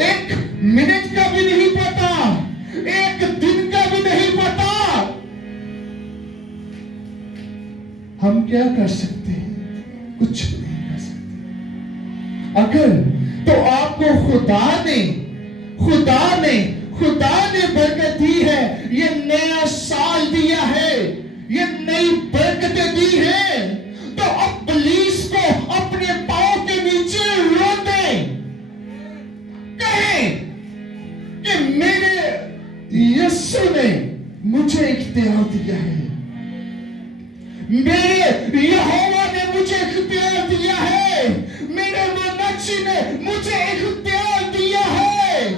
एक मिनट का भी नहीं पता, एक दिन का भी नहीं पता। हम क्या कर सकते हैं? कुछ भी नहीं कर सकते। अगर तो आपको खुदा ने बरकत दी है, ये नया साल दिया है, ये नई बरकतें दी है, तो अब पुलिस को अपने पांव के नीचे रो दे, कहें कि मेरे यीशु ने मुझे इख्तियार दिया है, मेरे यहोवा ने मुझे इख्तियार दिया है, मेरे मुनज्जी ने मुझे इख्तियार दिया है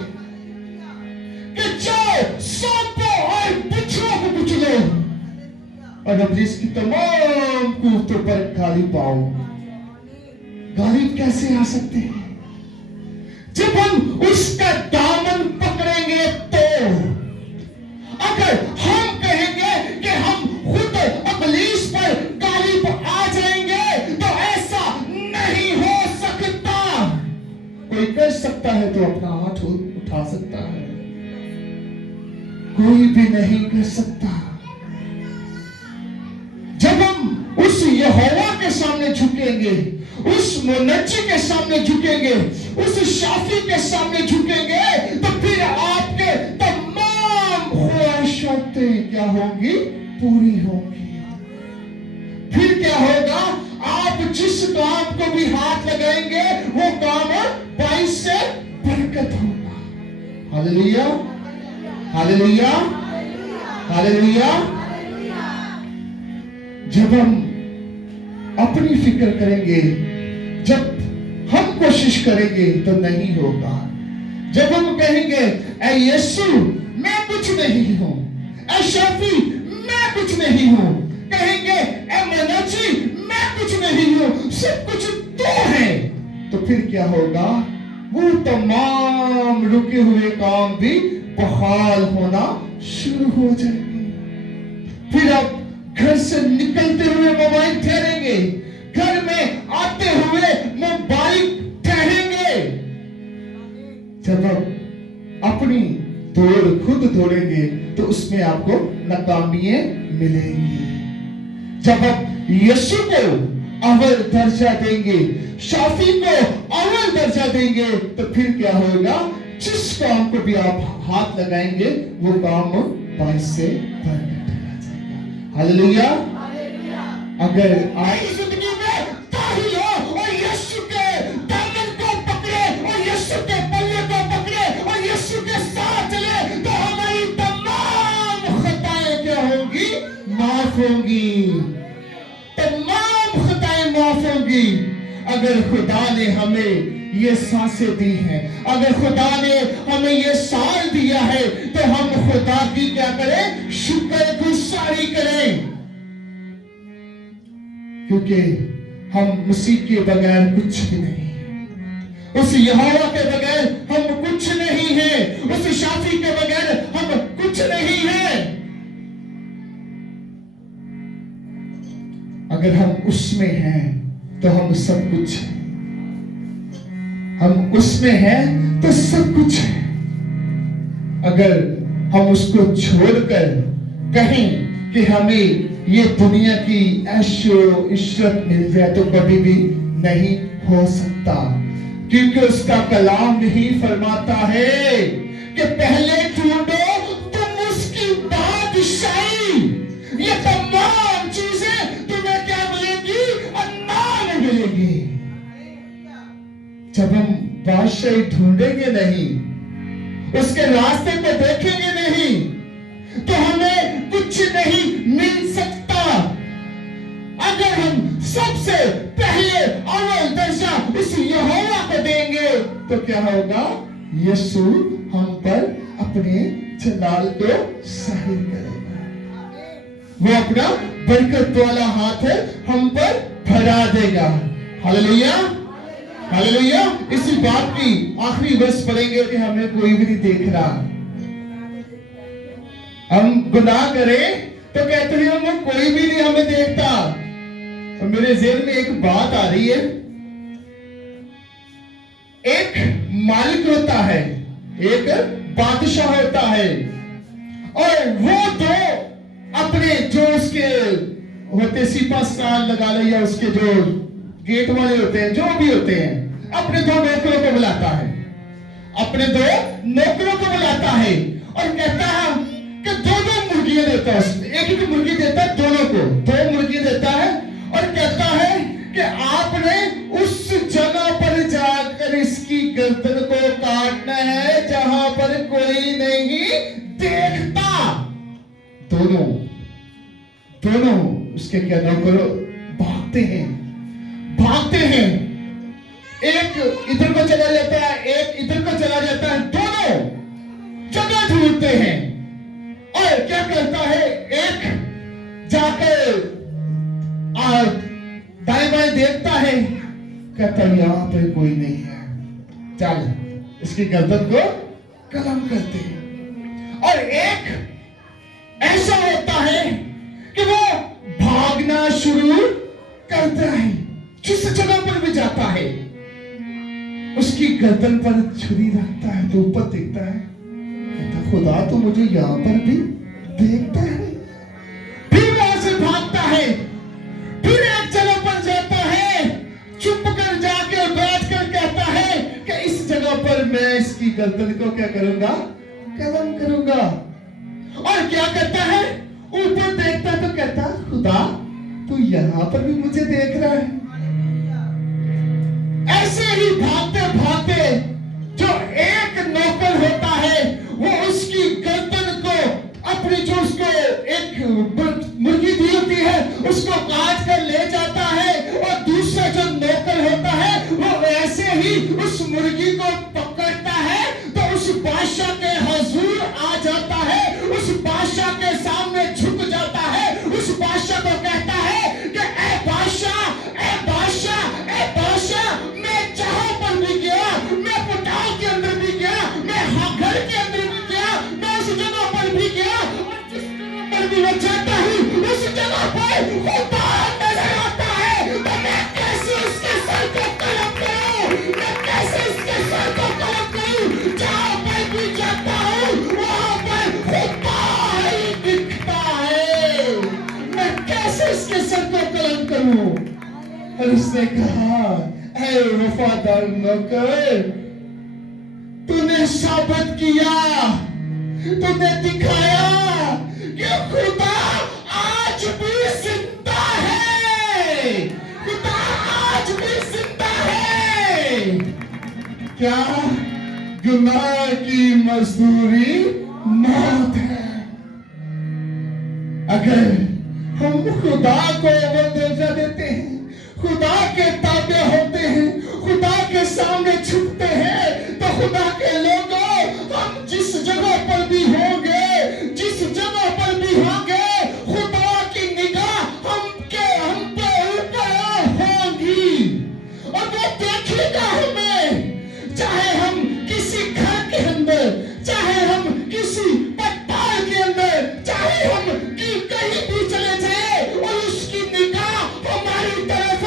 कि जाओ सांपों और बिच्छुओं को कुचलो और इब्लीस की तमाम कुव्वतों पर गाली पाओ। गाली कैसे आ सकते हैं? जब हम उसका दामन पकड़ेंगे तो। अगर हम कहेंगे कि हम खुद इब्लीस पर गालिब आ जाएंगे तो ऐसा नहीं हो सकता। कोई कर सकता है तो अपना हाथ उठा सकता है, कोई भी नहीं कर सकता। जब हम उस यहोवा के सामने झुकेंगे, उस मुनज्जी के सामने झुकेंगे, उस शाफी के सामने झुकेंगे, तो फिर आपके तमाम ख्वाहिशातें क्या होंगी? पूरी होंगी। फिर क्या होगा? आप जिस काम को भी हाथ लगाएंगे वो काम 22 से बरकत होगा। Hallelujah, hallelujah, hallelujah. जब हम अपनी फिक्र करेंगे, जब हम कोशिश करेंगे तो नहीं होगा। जब हम कहेंगे ऐ यीशु मैं कुछ नहीं हूं, ऐ शाफी मैं कुछ नहीं हूं, कहेंगे ऐ मुनज्जी मैं कुछ नहीं हूं, सब कुछ तो है, तो फिर क्या होगा? वो तमाम रुके हुए काम भी बहाल होना शुरू हो जाएंगे। फिर आप घर से निकलते हुए मोबाइल ठहरेंगे, घर में आते हुए मोबाइल ठहरेंगे। जब आप अपनी दौड़ खुद दौड़ेंगे तो उसमें आपको नाकामियां मिलेंगी। जब आप यीशु को अव्वल दर्जा देंगे, शाफी को अव्वल दर्जा देंगे, तो फिर क्या होगा? जिस काम को भी आप हाथ लगाएंगे वो काम 22 से बरकत आ जाएगा। हालेलुया। अगर आप जिंदगी में ताही हो और यीशु के दामन को पकड़े और यीशु के पल्ले को पकड़े और यीशु के साथ चले, तो हमारी तमाम खताएं क्या होंगी? माफ होंगी। तमाम खताएं माफ होंगी। अगर खुदा ने हमें ये सांसें दी हैं, अगर खुदा ने हमें ये साल दिया है, तो हम खुदा की क्या करें? शुक्रगुजारी करें, क्योंकि हम मसीह के बगैर कुछ भी नहीं है। उस यहोवा के बगैर हम कुछ नहीं है, उस शाफी के बगैर हम कुछ नहीं है। अगर हम उसमें हैं तो हम सब कुछ हैं। हम उसमें हैं तो सब कुछ है। अगर हम उसको छोड़कर कहें कि हमें ये दुनिया की ऐशो इशरत मिल जाए, तो कभी भी नहीं हो सकता, क्योंकि उसका कलाम यही फरमाता है कि पहले ढूंढो तुम उसकी बादशाही, ये तमाम चीजें तुम्हें क्या मिलेंगी? अन्नान मिलेंगी। जब हम बादशाही ढूंढेंगे नहीं, उसके रास्ते को देखेंगे नहीं, तो हमें कुछ नहीं मिल सकता। अगर हम सबसे पहले अव्वल दर्जा उस यहोवा को देंगे, तो क्या होगा? यीशु हम पर अपने जलाल को जाहिर करेगा। वो अपना बरकत वाला हाथ हम पर फैला देगा। Hallelujah, hallelujah. इसी बात की आखिरी वर्ष पढ़ेंगे कि हमें कोई भी नहीं देख रहा। हम गुनाह करें तो कहते हैं हमें कोई भी नहीं हमें देखता। और मेरे ज़हन में एक बात आ रही है, एक मालिक होता है, एक बादशाह होता है, और वो दो अपने जो उसके होते सिपा साल लगा ले या उसके जो गेट वाले होते हैं, जो भी होते हैं, अपने दो नौकरों को बुलाता है, अपने दो नौकरों को बुलाता है और कहता है कि दो मुर्गियां देता है, एक एक मुर्गी देता है, दोनों को दो मुर्गी देता है और कहता है कि आपने उस जगह पर जाकर इसकी गर्दन को काटना है जहां पर कोई नहीं देखता। दोनों दोनों उसके क्या नौकरों भागते हैं, एक इधर को चला जाता है, एक इधर को चला जाता है, दोनों जगह ढूंढते हैं। और क्या करता है, एक जाकर दाएं बाएं देखता है, कहता है यहां पर कोई नहीं है, चल इसकी गर्दन को कलम करते हैं। और एक ऐसा होता है कि वो भागना शुरू करता है, जिस जगह पर भी जाता है उसकी गर्दन पर छुरी रखता है, तो ऊपर देखता है, कहता खुदा तो मुझे यहां पर भी देखता है। फिर वहां से भागता है, फिर एक जगह पर जाता है, चुप कर जाके बैठ कर कहता है कि इस जगह पर मैं इसकी गर्दन को क्या करूंगा, कलम करूंगा। और क्या करता है, ऊपर देखता तो कहता खुदा तू यहां पर भी मुझे देख रहा है। ऐसे ही भागते भागते जो एक नौकर होता है वो उसकी गर्दन को अपनी जो उसको एक मुर्गी दी होती है उसको काट कर ले जाता है, और दूसरा जो नौकर होता है वो ऐसे ही उस मुर्गी को पकड़ता है तो उस बादशाह के हुजूर आ जाता है, उस बादशाह के सामने झुक जाता है, उस बादशाह को कहता है कि ए बादशाह, ए बादशाह, ए बादशाह, मैं चाहों पर भी गया, मैं पटाल के अंदर भी गया, मैं घर के अंदर भी गया, मैं उस जगह पर भी गया, और जिस जगह पर भी मैं जाता हूं उस जगह पर खुदा नजर आता है, तो मैं कैसे उसके सर को कलम करूं, मैं कैसे उसके सर को कलम करूं। जहां पर भी जाता हूं वहां पर खुदा ही दिखता है, मैं कैसे उसके सर को कलम करूं। और उसने कहा ऐ वफादार नौकर, तूने साबित किया, तूने दिखाया कि खुदा आज भी जिंदा है, खुदा आज भी जिंदा है। क्या गुनाह की मजदूरी मौत है। अगर हम खुदा को वो दर्जा देते हैं, खुदा के ताबे होते हैं, खुदा के सामने झुकते हैं, तो खुदा के लोगों हम जिस जगह पर भी होंगे, जिस जगह पर भी होंगे, खुदा की निगाह हम पे ऊपर होगी और वो देखेगा हमें, चाहे हम किसी घर के अंदर, चाहे हम किसी पट्टाल के अंदर, चाहे हम कहीं भी चले जाए, और उसकी निगाह हमारी तरफ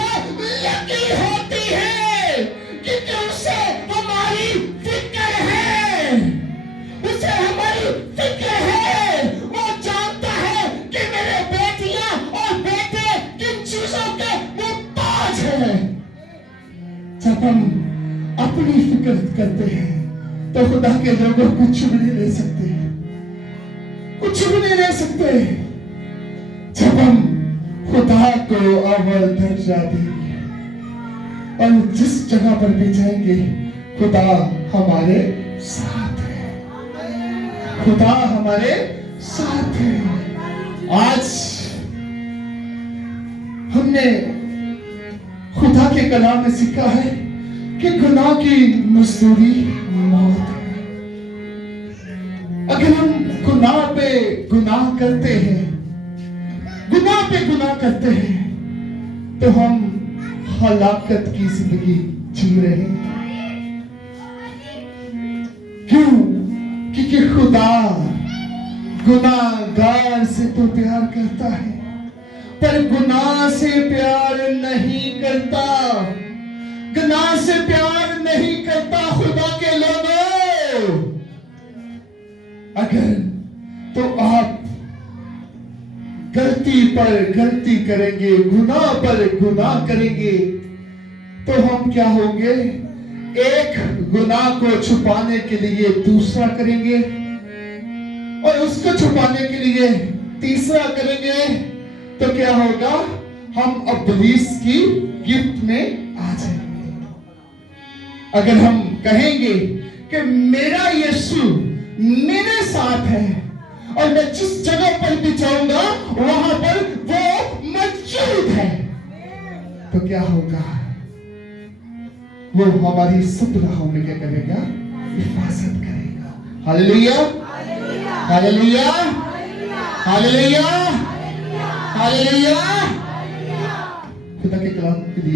लगी होती है, क्योंकि उसे हमारी फिक्र है, उसे हमारी फिक्र है। वो जानता है कि मेरे बेटियां और बेटे किन चीजों के मुहताज हैं। जब हम अपनी फिक्र करते हैं तो खुदा के लोगों कुछ भी नहीं ले सकते, कुछ भी नहीं ले सकते। जब हम खुदा को अव्वल दर्जा देंगे और जिस जगह पर भी जाएंगे खुदा हमारे साथ है, खुदा हमारे साथ है। आज हमने खुदा के कलाम में सीखा है कि गुनाह की मजदूरी मौत है। अगर हम गुनाह पे गुनाह करते हैं, गुनाह पे गुनाह करते हैं, तो हम हलाकत की जिंदगी जी रहे हैं। क्यों? क्योंकि खुदा गुनाहगार से तो प्यार करता है पर गुनाह से प्यार नहीं करता। इतना से प्यार नहीं करता खुदा के लोगों। अगर तो आप गलती पर गलती करेंगे, गुनाह पर गुनाह करेंगे, तो हम क्या होंगे? एक गुनाह को छुपाने के लिए दूसरा करेंगे, और उसको छुपाने के लिए तीसरा करेंगे। तो क्या होगा? हम इब्लीस की गिफ्ट में आ जाएंगे। अगर हम कहेंगे कि मेरा यीशु मेरे साथ है और मैं जिस जगह पर भी जाऊंगा वहां पर वो मौजूद है, तो क्या होगा? वो हमारी सब राहों में क्या करेगा? हिफाजत करेगा। Hallelujah, hallelujah, hallelujah, hallelujah.